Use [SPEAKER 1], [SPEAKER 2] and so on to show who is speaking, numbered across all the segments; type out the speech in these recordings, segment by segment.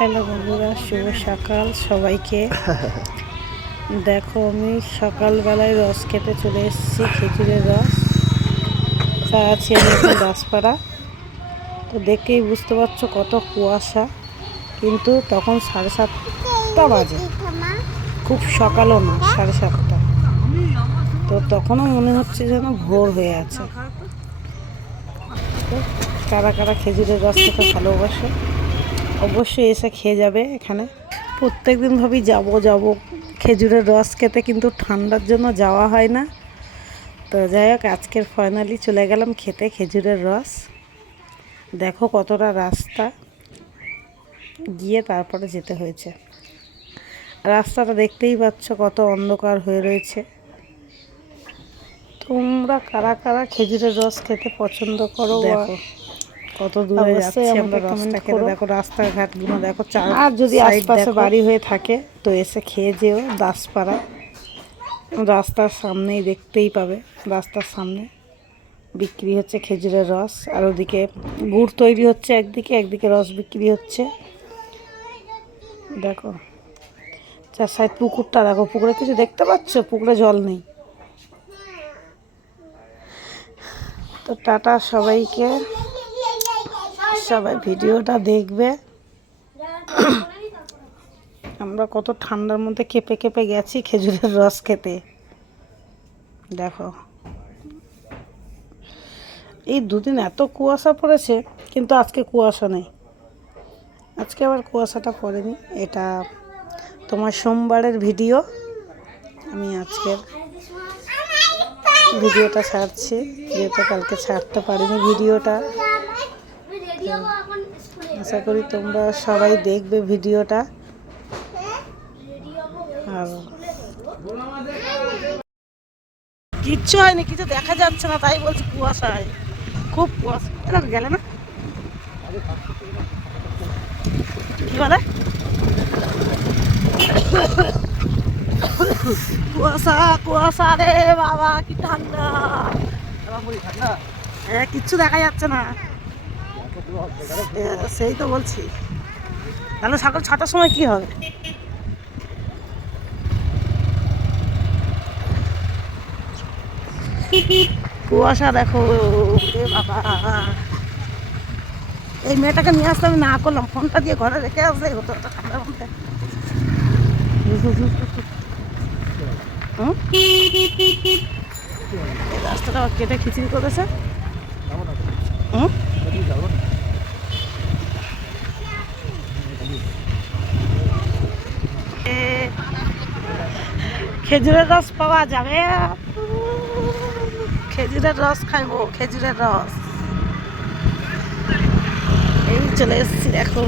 [SPEAKER 1] Hello বন্ধুরা, শুভ সকাল। সবাইকে দেখো, আমি সকালবেলায় রস খেতে চলে এসেছি, খেজুরের রস। তা আছি আমি এখন দাসপাড়া তো দেখেই বুঝতে পারছ কত কুয়াশা। কিন্তু তখন সাড়ে সাতটা বাজে। খুব সকালও না, সাড়ে সাতটা। তো তখনও মনে হচ্ছে যেন ভোর হয়ে আছে। কারা কারা খেজুরের রস খেতে ভালোবাসে? অবশ্যই এসে খেয়ে যাবে এখানে। প্রত্যেক দিন ভাবি যাব, যাব। খেজুরের রস খেতে কিন্তু ঠান্ডার জন্য যাওয়া হয় না। তো যাই হোক, আজকের ফাইনালি চলে গেলাম খেতে খেজুরের রস। দেখো কতটা রাস্তা। গিয়ে তারপরে যেতে হয়েছে। রাস্তাটা দেখতেই পাচ্ছ কত অন্ধকার হয়ে রয়েছে। তোমরা কারা কারা খেজুরের রস খেতে পছন্দ করো? দেখো কত দূরে যাচ্ছি আমরা রাস্তা খেতে দেখো রাস্তাঘাটগুলো দেখো চার
[SPEAKER 2] আর যদি আশপাশে বাড়ি
[SPEAKER 1] হয়ে থাকে? তো এসে খেয়ে যেও দাসপাড়া। রাস্তার সামনেই দেখতেই পাবে রাস্তার সামনে। বিক্রি হচ্ছে খেজুরের রস আর ওদিকে গুড় তৈরি হচ্ছে একদিকে একদিকে রস বিক্রি হচ্ছে। দেখো চার সাইড পুকুরটা দেখো পুকুরে কিছু দেখতে পাচ্ছ? পুকুরে জল নেই। তো টাটা সবাইকে। সবাই ভিডিওটা দেখবে। আমরা কত ঠান্ডার মধ্যে কেঁপে কেঁপে গেছি খেজুরের রস খেতে। দেখো। এই দুদিন এত কুয়াশা পড়েছে, কিন্তু আজকে কুয়াশা নেই। আজকে আবার কুয়াশাটা পড়েনি, এটা তোমার সোমবারের ভিডিও। আমি আজকের ভিডিওটা ছাড়ছি, যেহেতু কালকে ছাড়তে পারিনি ভিডিওটা। আশা করি তোমরা সবাই দেখবে ভিডিওটা। আর কিচ্ছু হয়নি কিছু দেখা যাচ্ছে না তাই বলছি কুয়াশায়। খুব কুয়াশা। এরকম গেলে না? কি বলে? কুয়াশা কুয়াশা রে বাবা কি ঠান্ডা। হ্যাঁ কিচ্ছু দেখা যাচ্ছে না। সেই তো বলছি। তাহলে সকাল ছটার সময় কি হবে? কুয়াশা দেখো বাবা। এই মেয়েটাকে নিয়ে আসতে আমি না করলাম ফোনটা দিয়ে ঘরে রেখে আসলে হতো একটা ঠান্ডার মধ্যে। রাস্তাটা কেটে খিচড়ি করেছে? হুম? খেজুরের রস পাওয়া যাবে। খেজুরের রস খাইবো, খেজুরের রস। এই চলে এসেছি, দেখো।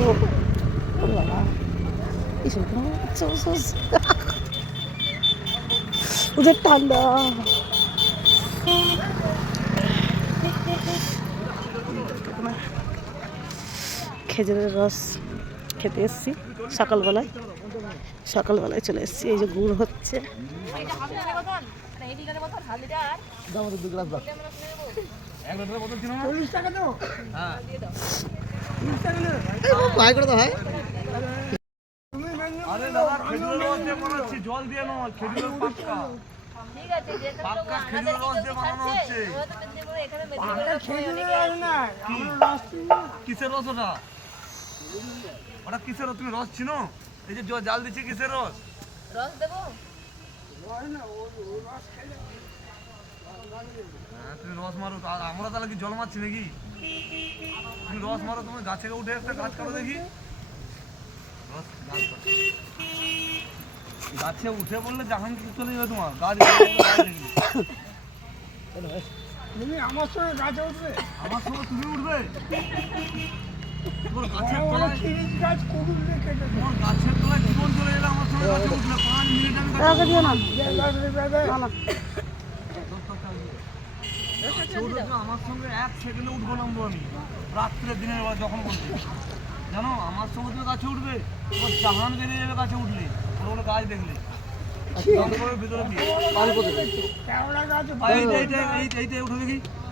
[SPEAKER 1] ওদের ঠান্ডা। খেজুরের রস। খেতে এসেছি সকালবেলায় সকালবেলায় চলে এসেছি এই যে গুড় হচ্ছে
[SPEAKER 3] কিসের রস ওটা ওটা কিসের রস? তুমি রস চিনো? এই যে জাল দিচ্ছে কিসের রস? হ্যাঁ, তুমি রস মারো। আর আমরা তাহলে কি জল মারছি নাকি? তুমি রস মারো তুমি গাছে উঠে একটা গাছ কাটো দেখি। রস গাছে উঠে বললে জাহাঙ্গীর চলে যাবে তোমার। গাছ দেখি।
[SPEAKER 4] আমার সঙ্গে গাছে উঠবে?
[SPEAKER 3] আমার সঙ্গে তুমি উঠবে? তোমার গাছের তলায়
[SPEAKER 4] গাছ কুড়ুল দিয়ে কেটে
[SPEAKER 3] গাছের তলায় জীবন চলে গেলে আমার সঙ্গে গাছে উঠলে পাঁচ মিনিট আমি গাছে
[SPEAKER 1] দিও না।
[SPEAKER 4] দেবে
[SPEAKER 1] না না।
[SPEAKER 3] গাছে উঠে তো আমার সঙ্গে এক সেকেন্ডে উঠবো নামবো আমি। রাত্রে দিনের বেলা যখন বলছি। জানো আমার সঙ্গে তুমি গাছে উঠবে? তোমার জাহান বেরিয়ে যাবে গাছে উঠলে। বড় বড় গাছ দেখলে। ভিতরে দিয়ে। এইটা এইটা এইটা উঠে দেখি।